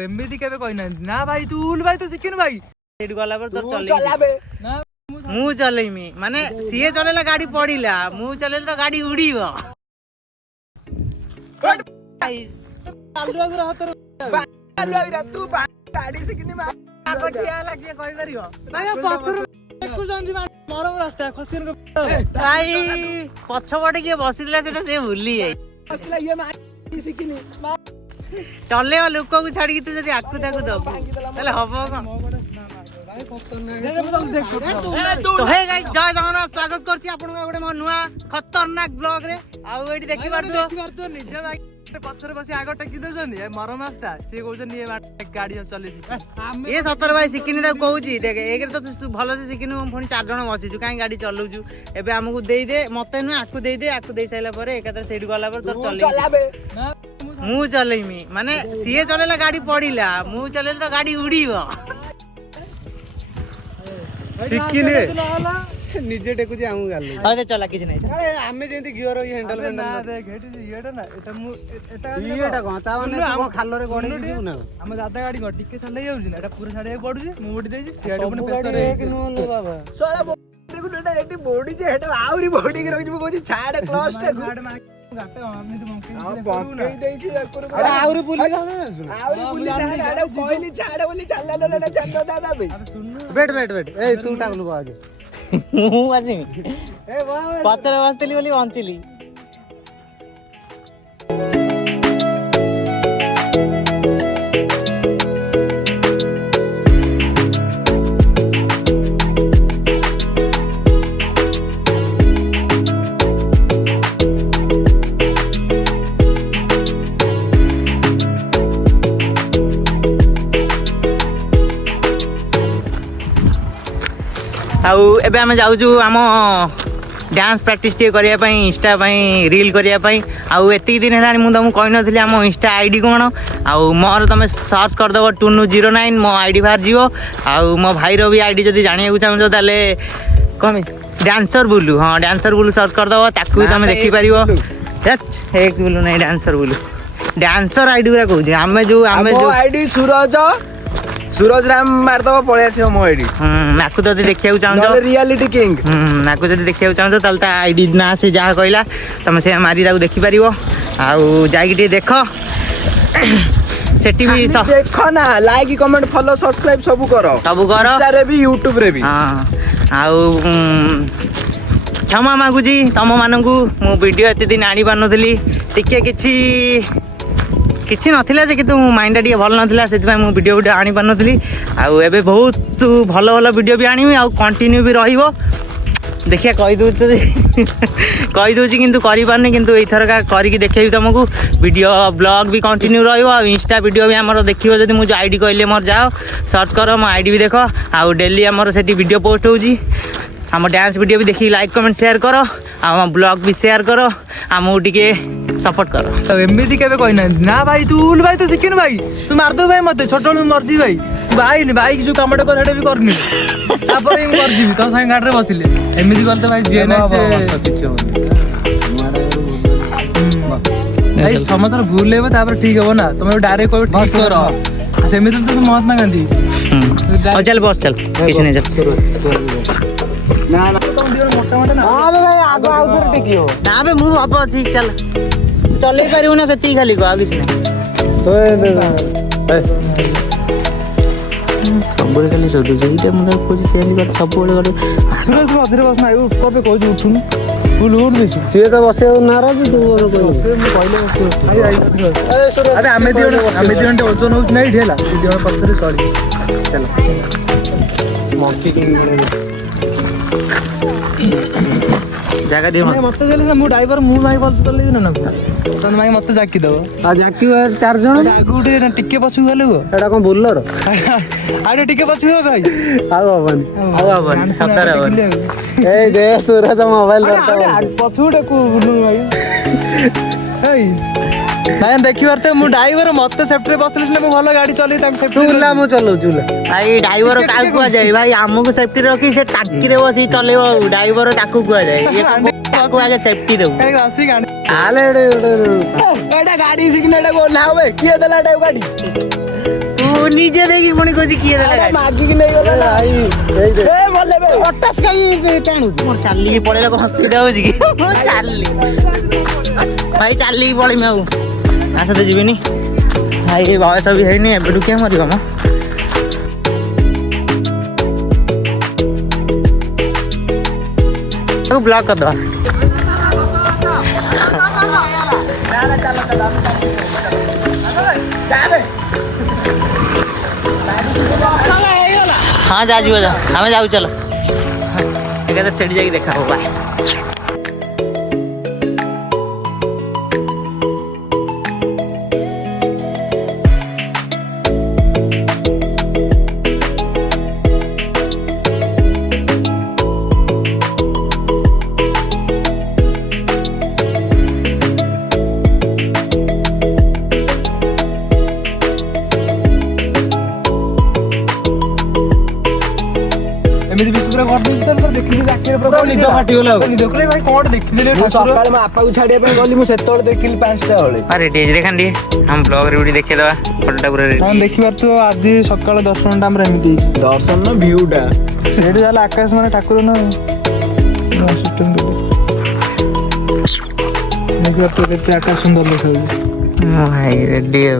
MB केबे कहना ना भाई तू उल भाई तू शिखिन भाई सेठ गला पर तो चलाबे ना मु चलेमी माने सीए चलेला गाड़ी पड़िला मु चलेला तो गाड़ी उड़ीबो आलुआ हाथ आलुआ तू गाड़ी शिखिन मा आको ठिया लागिए कहि परियो भाई पछर देखु जंदी मरम रास्ता खसिन को भाई पछपटे के बसिला सेटा से भूली जाई बसिला ये मा शिखिन चले लोक को छाड़ी तू जदी आकु ताकु दबु तले हबो तो हे गाइस जय जगन्नाथ स्वागत करछि आपन का गोटे म नुआ खतरनाक ब्लॉग रे आ एठी देखि पारतो निज भाई पछरे बसी आग टेकी दउछन मरम रास्ता से कहउछन ये गाड़ी चलेछि ये 17 भाई शिखिनी ता कहउछि देख एक रे तो भलो से शिखिनी हम फोन चार जण बसिछु काई गाड़ी चलौछु एबे हमकु देई दे मते नु आकु देई साइला परे एकातर सेठ गला पर तो चलाबे मु चलेमी माने सीए चलेला गाड़ी पड़िला मु चलेला तो गाड़ी उड़ीबो शिखिने निजे टेकुची आमु गाली अरे चला किछ नै अरे आमे जेंती गियर हैंडल ना देख हेटी येटा ना एटा मु एटा गता माने हम खालो रे गडी दिउ ना हम दादा गाड़ी टिके चले जाउछि ना एटा पूरा साडे पडुछि मु उडी देछि सेड पुनी पेपर एक नो बाबा साला देखु एटा एटी बॉडी जे हेटा आउरी बॉडी के रखि कहछि छाड़ क्लच टे गाटे हमनी तो मंके देछि अरे आउरी बुली जा एटा कोइली छाड़ बोली चल्ला लला चंदा दादा बे वेट ए तू टाकलु आगे मु आसिमी ए वाह पत्थर बसतली बोली बंचिली आउ एबे हम जाउछु आम डांस प्रैक्टिस टे करिया पई इंस्टा पई रील करिया पई आउ एती दिन हेलानी मु तुमको कहि नथिली आम इंस्टा आईडी कोन आउ मोर तमे सर्च कर दबो 2209 मो आईडी बाहर जिवो आउ मो भाई रो भी आईडी जदी जानिया को चाहू ताले कमी डांसर बुलू हां डांसर बुलू सर्च कर दबो ताकू तमे देखि परिवो एक बुलू नहीं डांसर आईडी गुरा कहू जे आमे जो आईडी सूरज राम मार दबो पळे आसी मो आईडी नाकु जदी देखिया चाहू रियलिटी किंग नाकु जदी देखिया चाहू ताल ता आईडी ना से जा कहला तमे से मारी ताकू देखि परिवो आउ जाई टी देखो सेठी भी देखो ना लाइक कमेंट फॉलो सब्सक्राइब सब करो इंस्टा रे भी यूट्यूब रे भी हां आउ क्षमा मागुजी तम मानकू मु वीडियो एते दिन आनी पानथली टिके किछि नथिला जे कितु माइंड टिके भल नथिला सेति मु वीडियो आनी पानथली आउ एबे बहुत भलो वीडियो भी आनी आउ कंटिन्यू भी रहिबो देखिया कहि दोछि किंतु करि पारने किंतु एई थरका करिकि देखेबी तुमको वीडियो ब्लॉग भी कंटिन्यू रहिबो आ इंस्टा वीडियो भी हमर देखिबो जदी मु जो आईडी कहले मोर जाओ सर्च करो मो आईडी भी देखो आउ डेली हमर सेठी वीडियो पोस्ट होउजी हम डांस वीडियो भी देखि लाइक कमेंट शेयर करो हम ब्लॉग भी शेयर करो हमहु टिके सपोर्ट करो एमबी केबे कहना ना भाई तू उल भाई तू शिखिन भाई तू मार दो भाई मते छोटो मर्जी भाई भाई नि भाई जो कामटा कर हेडे भी करनी तापर हम कर जीवी तो संग गाड़ी रे बसिले एमबी गलते भाई जे ना से किछ होनी भाई समतर भूल लेबे तापर ठीक हो ना तुम डायरेक्ट को ठीक करो सेमिति तो महात्मा गांधी चल बस चल किछ नहीं चल ना तुम दियो मोटा ना हां भाई आगो आउथर टिकियो ना बे मु अब ठीक चल चले पारिउ ना सेती खाली को आगिस नहीं सबरे खाली सोदु जेइटा मते कोची चेंज कर सबरे गडे सुरज अधरे बस ना कबे कहू उठुन फुल उठ बेसी से त बसे नाराज तू बोल कहले आई सुरज अबे हमें दियो ओजन हो नहीं ढेला दियो पछरे चली चल मक्की किंग बने जागा दे मते देले ना मु ड्राइवर मु भाई बोल चले ना तन भाई मते जाकी दो आ जाकी चार जण आगु उठे टिके पछु गेले गो एटा कोन बोलर आरे टिके पछु हो भाई आवन सतर आवन ए दे सूरज मोबाइल रखता पछु उठे को बुलु भाई ए भाई देखि परते मु ड्राइवर मते सेफ्टी बसले ने मु भलो गाड़ी चली ताक सेफ्टी चुला मु चलो चुला भाई ड्राइवर का कुआ जाय भाई हमको सेफ्टी रखी से टाकी रे बसी चलेबो ड्राइवर काकू कुआ जाय ये काकू आगे सेफ्टी दो ए हसी गाड़ी आले एटा गाड़ी सिग्नल बोल ना होबे किए देला गाड़ी ନିଜେ ଦେଇକି ପୁଣି କହୁଛି କିଏ ଦେଲା ମାଗିକି ନେଇଗଲା ମୋର ଚାଲିକି ପଳେଇଲା କଣ ଅସୁବିଧା ହଉଛି କି ମୁଁ ଚାଲି ଭାଇ ଚାଲିକି ପଳେଇମି ଆଉ ତା ସହିତ ଯିବିନି ଭାଇ ବୟସ ବି ହେଇନି ଏବେଠୁ କିଏ ମରିବ ମ ବ୍ଲକ୍ କରିଦବା हाँ जा जीव जा आम जाऊ चल एकादर सेठी जाकि देखा हो बाय ଏମିତି ବିସ୍କୁଟ କରିଦେଇଛି ତାହେଲେ ଦେଖିଲି ଆଖିରେ ପୁରା ନିଦ ଫାଟିଗଲା ଆଉ ନିଦ କଲେ ଭାଇ କଣ ଦେଖିଦେଲେ ସକାଳେ ମୋ ବାପାକୁ ଛାଡ଼ିବା ପାଇଁ ଗଲି ମୁଁ ସେତେବେଳେ ଦେଖିଲି 5ଟା ବେଳେ ରେଡି ହେଇଛି ଦେଖା ଟିକେ ଆମ ବ୍ଲଗରେ ବି ଦେଖେଇଦବା ଫଟୋଟା ପୁରା ରେଡି ହଁ ଦେଖିପାରୁଥିବ ଆଜି ସକାଳ ଦର୍ଶନଟା ଆମର ଏମିତି ଦର୍ଶନ ନା ଭିୟୁଟା ସେଇଠି ଯାହେଲେ ଆକାଶ ମାନେ ଠାକୁର ନା ଦେଖିପାରୁଥିବ କେତେ ଆକାଶ ସୁନ୍ଦର ଦେଖାଯାଉଛି ଭାଇ ରେଡି ଆଉ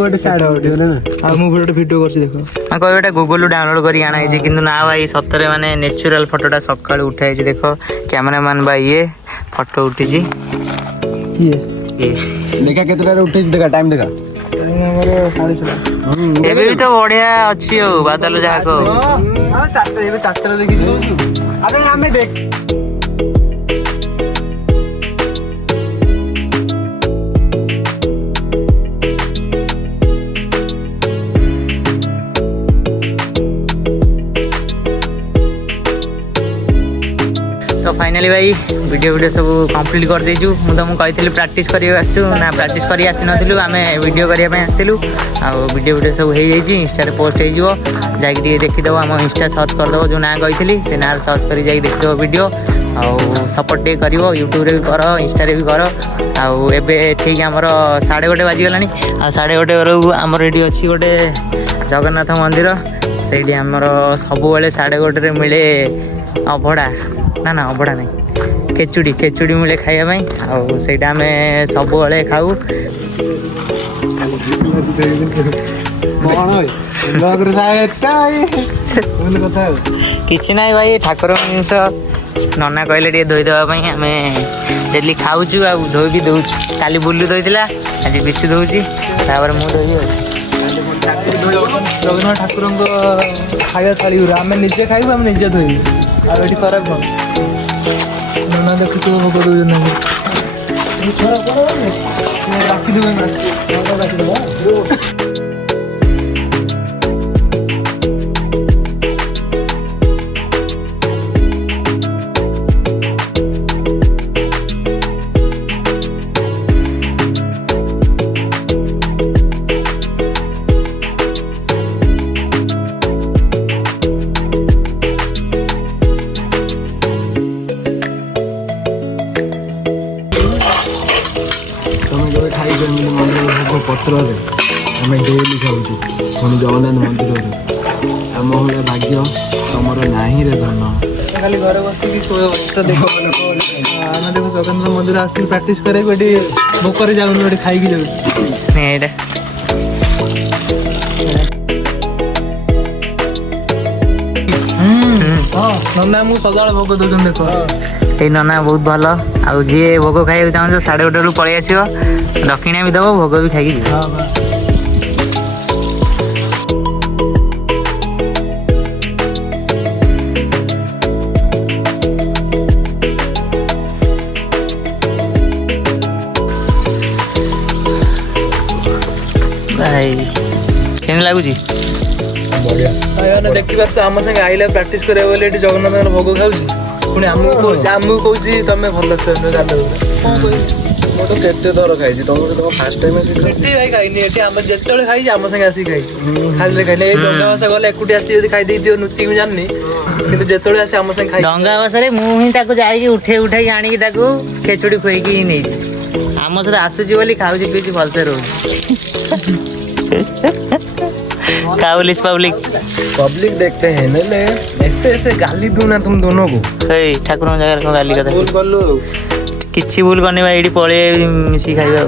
ଗୋଟେ ସାଇଡ୍ ନା ଆଉ ମୁଁ ଗୋଟେ ଭିଡ଼ିଓ କରୁଛି ଦେଖ କହିବେ ଏଟା ଗୁଗଲରୁ ଡାଉନଲୋଡ କରିକି ଆଣା ହେଇଛି କିନ୍ତୁ ନା ଭାଇ ସତରେ ମାନେ ନ୍ୟାଚୁରାଲ ଫଟୋଟା ସକାଳୁ ଉଠା ହେଇଛି ଦେଖ କ୍ୟାମେରାମ୍ୟାନ ବା ଇଏ ଫଟୋ ଉଠିଛି ଦେଖା କେତେଟାରେ ଉଠେଇଛି ଦେଖା ଟାଇମ୍ ଦେଖା ଏବେ ବି ତ ବଢିଆ ଅଛି ଆଉ ବାଦଲ ଯାହା କହ ଚାରିଟା ଦେଖିଛୁ ଆମେ ଦେଖ तो फाइनाली भाई वीडियो सब कंप्लीट कर देजु मु तुमको कही प्रैक्टिस करिए आसु ना प्रैक्टिस करी आसी नथिलु आमे वीडियो करिया पे आस्तिलु आ वीडियो सब हो जाइए इंस्टा रे पोस्ट हो जाकि देखिदेव आम इंस्टा सर्च करदेव जो ना कही से ना सर्च कर देखिदेव वीडियो आउ सपोर्ट टे कर यूट्यूब रे भी कर इंस्टा रे भी कर आउ एबे ठीक आमर 1:30 बाजिगलानी आ 1:30 बेलू आमर ये अच्छी गोटे जगन्नाथ मंदिर से आमर सब बेले 1:30 मिले अभड़ा ना ना अभड़ा नहीं खेचुड़ी खेचुड़ी मिले खाइबाई आईटा आम सब खाऊ किसी ना भाई ठाकुर जिनस नना कहले टे धोईदेवाई आम डेली खाऊचु आ धोई भी दौचु काली बुलू धोईला आज बेसी दौची मुझे जगन्नाथ ठाकुर खाଇବା थाली आम निजे खाइबू आम निजे धोइबू आठ खराब कौन नना देखुच भोग दौन पत्र आम डेली खाऊँ पुणी जगन्नाथ मंदिर आम भाया भाग्य तुम ना रे धन खाली घर बस देख आम देख जगन्नाथ मंदिर आसिक प्रैक्टिस करे भोकर जाऊन खाई जाऊ नना मुझे सदा भोग दौन देख ये नना बहुत भल आउ जी भोग खाइक चाहूँ 1:30 पलि आस दक्षिणा भी दब भोग भी खाई भाई केन लगुच देखिए आम संगे आइला प्राक्ट कराया जगन्नाथ भोग खाऊ पुणी आमको कौच तुम भल ମୁଁ ତ କେତେ ଥର ଖାଇଛି ତମର ତ ଫାର୍ଷ୍ଟ ଟାଇମ୍ ଆସିକି ଭାଇ ଖାଇନି ଏଠି ଆମେ ଯେତେବେଳେ ଖାଇଛି ଆମ ସାଙ୍ଗେ ଆସିକି ଖାଇଛି ଖାଲିରେ ଖାଇନି ଏଇ ଡଙ୍ଗା ଭାଷା ଗଲେ ଏକୁଟି ଆସି ଯଦି ଖାଇ ଦେଇଥିବ ନୁଚିକି ମୁଁ ଜାଣିନି କିନ୍ତୁ ଯେତେବେଳେ ଆସି ଆମ ସାଙ୍ଗେ ଖାଇ ଡଙ୍ଗା ଭାଷାରେ ମୁଁ ହିଁ ତାକୁ ଯାଇକି ଉଠେଇକି ଆଣିକି ତାକୁ ଖେଚୁଡ଼ି ଖୁଆଇକି ହିଁ ନେଇଛି ଆମ ସହିତ ଆସୁଛି ବୋଲି ଖାଉଛି ପିଉଛି ଭଲସେ ରହୁଛି काउलिस पब्लिक पब्लिक देखते हैं ले ऐसे ऐसे गाली दूं ना तुम दोनों को। ठाकुर जगह को गाली कथा भूल कर लो किछि भूल करने भाई एडी पळे मिसी खाइबा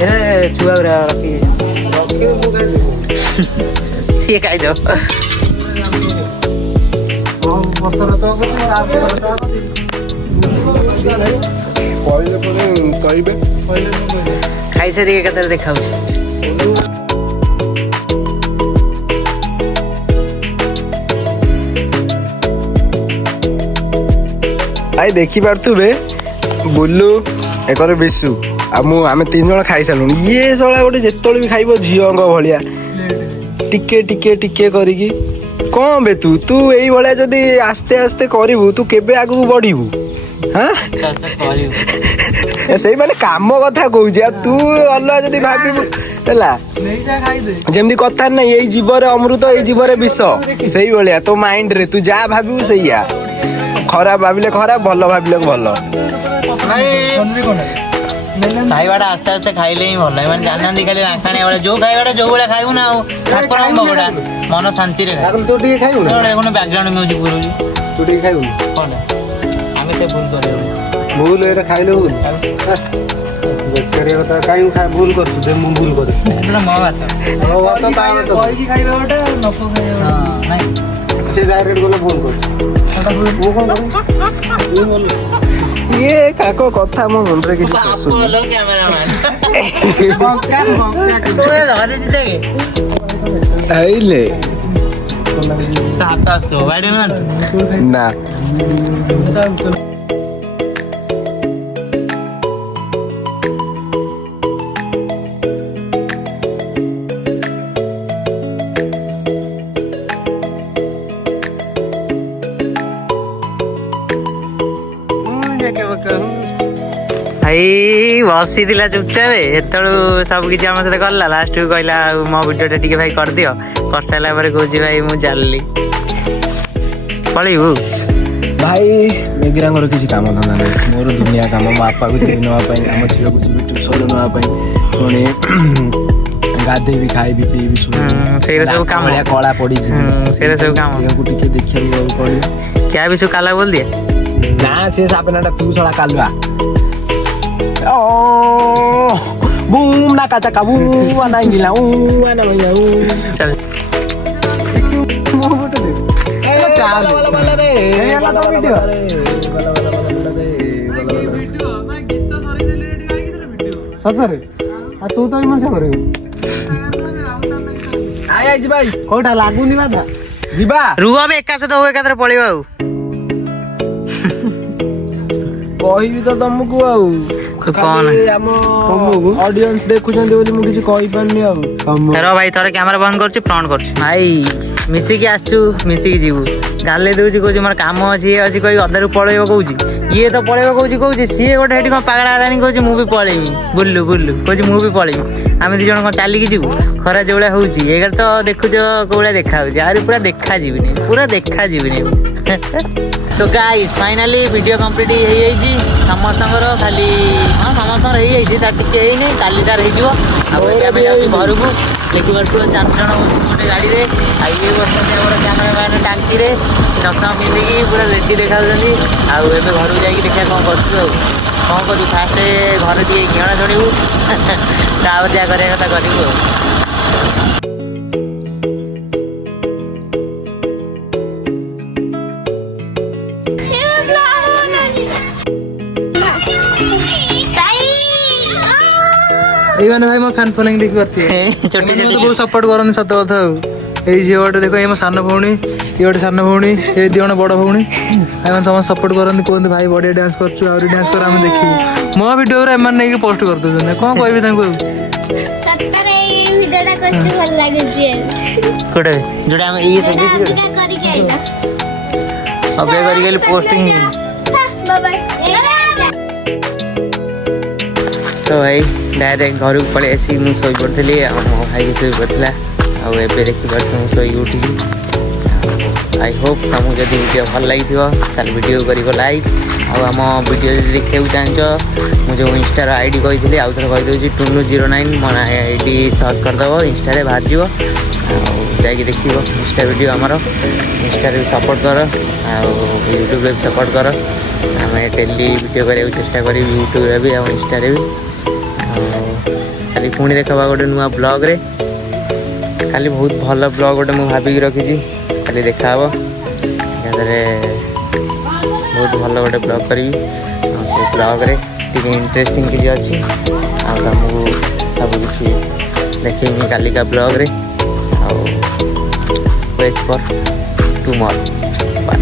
ए छुआ रे रखी सी खाइ दो खाई सारी एकातर देखा भाई देखी पार्थुबे बुल्लू एकर बिशु आम 3 जण खाई सारू ये सला गोटे जेतोले भी खाइबो झियोंग भलिया टिके टिके टिके करिकी कौन बे तू तू एई भलिया जदी आस्ते आस्ते करिवु तू केबे आगु बढ़िबु हां सेई माने काम कथा कहू जे तू अल्लाह जदी भाबिबु हला जेमदी कथा ना एई जीवरे अमृत एई जीवरे विष सेई भलिया तो माइंड रे तू जा भाबिबु सेइया खराब भाविले खराब भल भाविले भल खाइबाटा आस्ते आस्ते खाइले ही भल माने जानांदी खाली आखाने वाले जो खाइबाटा जो बेला खाइबु ना ठाकुर मगडा मन शांति रे खाइ तू ठीक खाइबु ना कोनो बैकग्राउंड म्यूजिक पुरुजी तू ठीक खाइबु कोन आमे ते भूल करे भूल एटा खाइले भूल बेकरिया कथा काई खाइ भूल कर तू मु भूल कर एटा म बात ता कोई की खाइबा ओटा नको खाइबा हां नहीं से डायरेक्ट बोले भूल कर वो कोन ये काको कथा मो मन रे किछ पसु बोलो कैमरामैन तोरे धरे जिते के आइले तातास तो वाइडे ना भाई बसी दिला चुपचाप एतलू सब किछि हम सते करला लास्ट को कहला मो वीडियो टिके भाई कर दियो कर साला पर कहूची भाई मु जालली पळीबू भाई मेगिरांगर किसी काम धंदा नहीं मोर दुनिया काम मो आपा को दिन नवा पई हम झियो को बिटू सोलो नवा पई पुणी गाधे भी खाई भी पी भी सुन सेरे सब काम बढिया कला पड़ी जी सेरे सब काम को टिके देखियो पड़ी क्या भी सु काला बोल दिया ना से सापनाटा तू सळा कालुआ ओ बूम ना काचा का बूम ना इंगिला ना भैया चल तू तो मजा कर भाई कोटा लागुनी बाधा जीवा रुआ बे एका सହିତ हो एकाथरे पळिबा आउ कहिबी तो तुमको आउ कौन ऑडियंस देखुछन बोली मु किछि कहि पानी आउ हेरो भाई थोड़े कैमरा बंद करछि फ्रंट करछि भाई मिसी के आछू मिसी के जीवु गाले देउछि कहछि मोर काम अछि ए अछि कहि अधरु पळेबो कहछि ये तो पळेबो कहछि सिए गोटे हेटी को पागला रानी कहछि मु भी पळेमी बुल्लू बुल्लू कहछि मु भी पळेमी आमे दि जण को चाली की जीवु खरा जेवला होउछि एगर तो देखुछो कोला देखा होउछि आरे पूरा देखा जीवनी तो गाइस फाइनली वीडियो कंप्लीट हो जाइए समस्तंकर खाली हाँ समस्तंकर हो जाइए तार टिके ही नहीं काली तार हो घर को देखी पार्थ 4 जन गोटे गाड़ी में आइए बसते कैमेरामैन टांकी रे चश्मा पिंधिकी पूरा रेडी देखा आउ घर को जाकि देखा कौन करूँ फास्ट घर टे घिण चढ़ू तापर जहाँ कराया कथा करूँ एई माने भाई मो फैन फॉलोइंग देखि पारती छोटी छोटी बहुत सपोर्ट करन सत कथा एई जे वाटे देखो ए मो सान भौणी ए वाटे सान भौणी ए दियण बड़ भौणी भाई मान सब सपोर्ट करन कोन भाई बढ़िया डांस करछु और डांस कर हम देखि मो वीडियो रे मन नै के पोस्ट कर दो कोन कहबी तांको सत्तर ए वीडियोटा करछु भल लागे जे कोडे जोडा हम ई सब करी के आइला अबे करी गेली पोस्टिंग बाय बाय तो भाई डायरेक्ट घर को पलि आसी मुझे शोई पड़ी मो भाई भी शोई पड़ा आउ देखिए मुझे शोई उठी आई होप तुमको जब वीडियो भल लगी ताल वीडियो कर लाइक आम वीडियो देखा चाहछ मुझे इंस्टार आईडी कही आउ थे कहीदे टुनु09 मो आईडी सर्च करदेव इंस्टा बाहर जा देख इंस्टा वीडियो आमर इंस्टा भी सपोर्ट कर यूट्यूब भी सपोर्ट कर आम डेली वीडियो करने चेष्टा करी यूट्यूब भी और इंस्टा भी खाली पुणी देखा गोटे नुआ ब्लॉग रे खाली बहुत भल ब्लॉग गोटे मुझे भाविकी रखी खाली देखा बहुत भल गोटे ब्लॉग करी से ब्लॉग रे इंटरेस्टिंग किसी अच्छी आमको सब किसी देखेमी कालिका ब्लॉग रे वेट फॉर टुमॉरो बाय।